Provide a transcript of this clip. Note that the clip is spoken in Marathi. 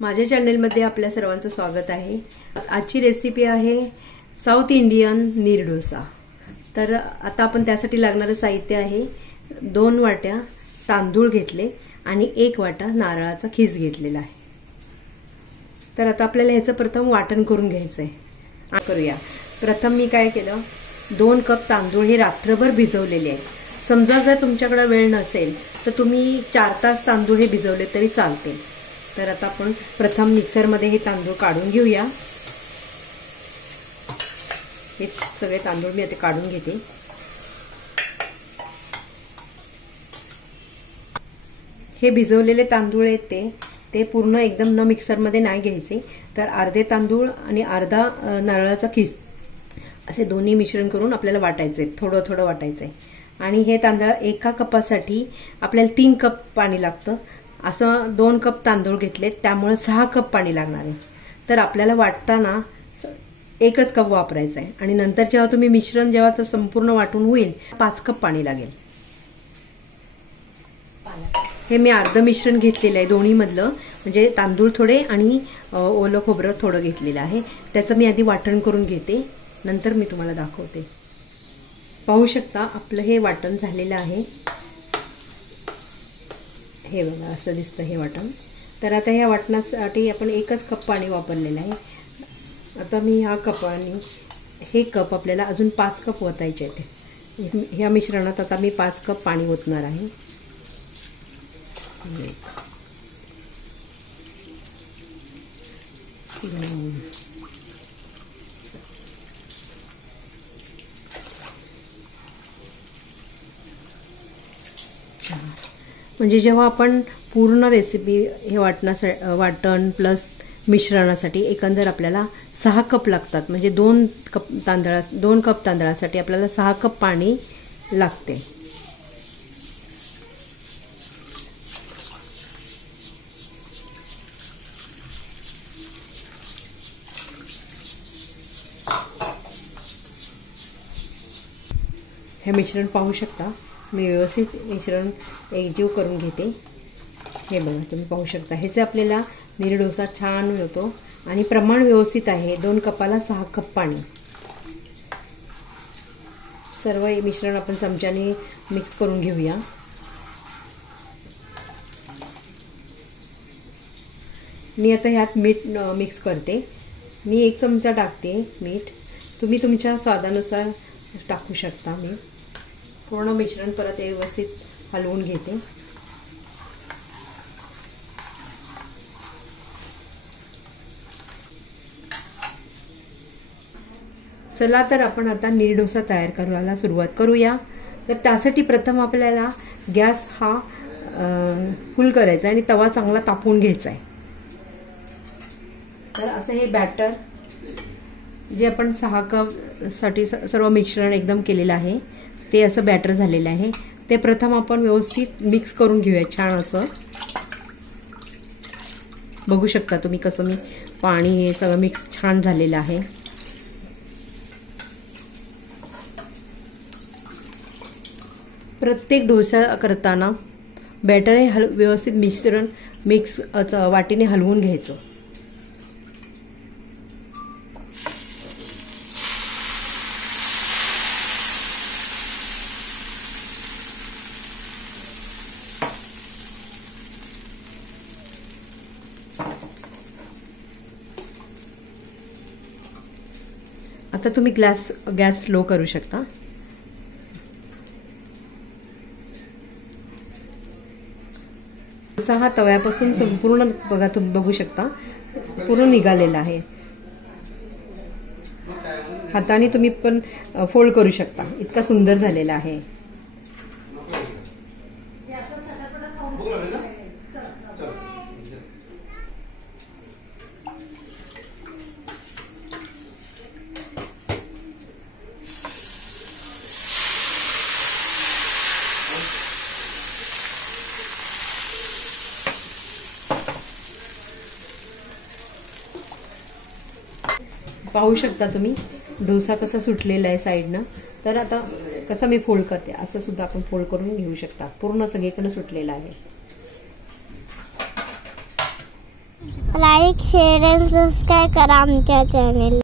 माझ्या चॅनलमध्ये आपल्या सर्वांचं स्वागत आहे। आजची रेसिपी आहे साऊथ इंडियन नीर डोसा। तर आता आपण त्यासाठी लागणारे साहित्य आहे 2 वाट्या तांदूळ घेतले आणि 1 वाटा नारळाचा खीस घेतलेला आहे। तर आता आपल्याला ह्याचं प्रथम वाटण करून घ्यायचं आहे। करूया। प्रथम मी काय केलं, 2 कप तांदूळ हे रात्रभर भिजवलेले आहेत। समजा जर तुमच्याकडे वेळ नसेल तर तुम्ही 4 तास तांदूळ हे भिजवले तरी चालते। तर आता आपण प्रथम मिक्सर मध्ये हे तांदूळ काढून घेऊया। हे सगळे तांदूळ मी आता काढून घेते। हे भिजवलेले तांदूळ आहेत ते पूर्ण एकदम न मिक्सर मध्ये नाही घ्यायचे, तर अर्धे तांदूळ आणि अर्धा नारळाचा खीस असे दोन्ही मिश्रण करून आपल्याला वाटायचे, थोडं थोडं वाटायचंय। आणि हे तांदूळ एका कपासाठी आपल्याला 3 कप पाणी लागतं। असं 2 कप तांदूळ घेतले त्यामुळे 6 कप पाणी लागणार आहे। तर आपल्याला वाटताना 1च कप वापरायचा आहे आणि नंतर जेव्हा तुम्ही मिश्रण जेव्हा संपूर्ण वाटून होईल 5 कप पाणी लागेल। हे मी अर्ध मिश्रण घेतलेलं आहे दोन्ही मधलं, म्हणजे तांदूळ थोडे आणि ओलं खोबरं थोडं घेतलेलं आहे। त्याचं मी आधी वाटण करून घेते, नंतर मी तुम्हाला दाखवते। पाहू शकता आपलं हे वाटण झालेलं आहे। हे बघा असं दिसतं हे वाटण। तर आता ह्या वाटणासाठी आपण 1च कप पाणी वापरलेलं आहे। आता मी ह्या कपाने हे कप आपल्याला अजून 5 कप ओतायचे आहेत। ह्या मिश्रणात आता मी 5 कप पाणी ओतणार आहे। म्हणजे जेव्हा आपण पूर्ण रेसिपी हे वाटण प्लस मिश्रणासाठी एकंदर आपल्याला 6 कप लागतात, म्हणजे 2 कप तांदळासाठी आपल्याला 6 कप पाणी लागते। हे मिश्रण पाहू शकता, मी व्यवस्थित मिश्रण एकजीव करून घेते। हे बघा तुम्ही पाहू शकता, ह्याचे आपल्याला नीर डोसा छान होतो आणि प्रमाण व्यवस्थित आहे। 2 कपाला 6 कप पाणी। सर्व मिश्रण आपण चमच्याने मिक्स करून घेऊया। मी आता ह्यात मीठ मिक्स करते। मी 1 चमचा टाकते मीठ, तुम्ही तुमच्या स्वादानुसार टाकू शकता। मी पूर्ण मिश्रण परत व्यवस्थित हलवून घेते। चला तर आपण आता नीर डोसा तयार करायला सुरुवात करूया। तर त्यासाठी प्रथम आपल्याला गॅस हा फुल करायचा आणि तवा चांगला तापवून घ्यायचा आहे। तर असं हे बॅटर जे आपण 6 कप साठी सर्व मिश्रण एकदम केलेलं आहे ते असं बॅटर झालेलं आहे। ते प्रथम आपण व्यवस्थित मिक्स करून घेऊया छान असं। बघू शकता तुम्ही कसं मी पाणी हे सगळं मिक्स छान झालेलं आहे। प्रत्येक डोसा करताना बॅटर हे व्यवस्थित मिश्रण मिक्स वाटीने हलवून घ्यायचं। आता तुम्ही गॅस स्लो करू शकता। डोसा हा तव्यापासून संपूर्ण बघा तुम्ही बघू शकता पूर्ण निघालेला आहे। हाताने तुम्ही पण फोल्ड करू शकता, इतका सुंदर झालेला आहे। पाहू शकता तुम्ही डोसा कसा सुटलेला आहे साइडनं। तर आता कसा मी फोल्ड करते असं सुद्धा आपण फोल्ड करून घेऊ शकता। पूर्ण सगळीकडे सुटलेला आहे। लाईक शेअर आणि सबस्क्राईब करा आमच्या चॅनेल.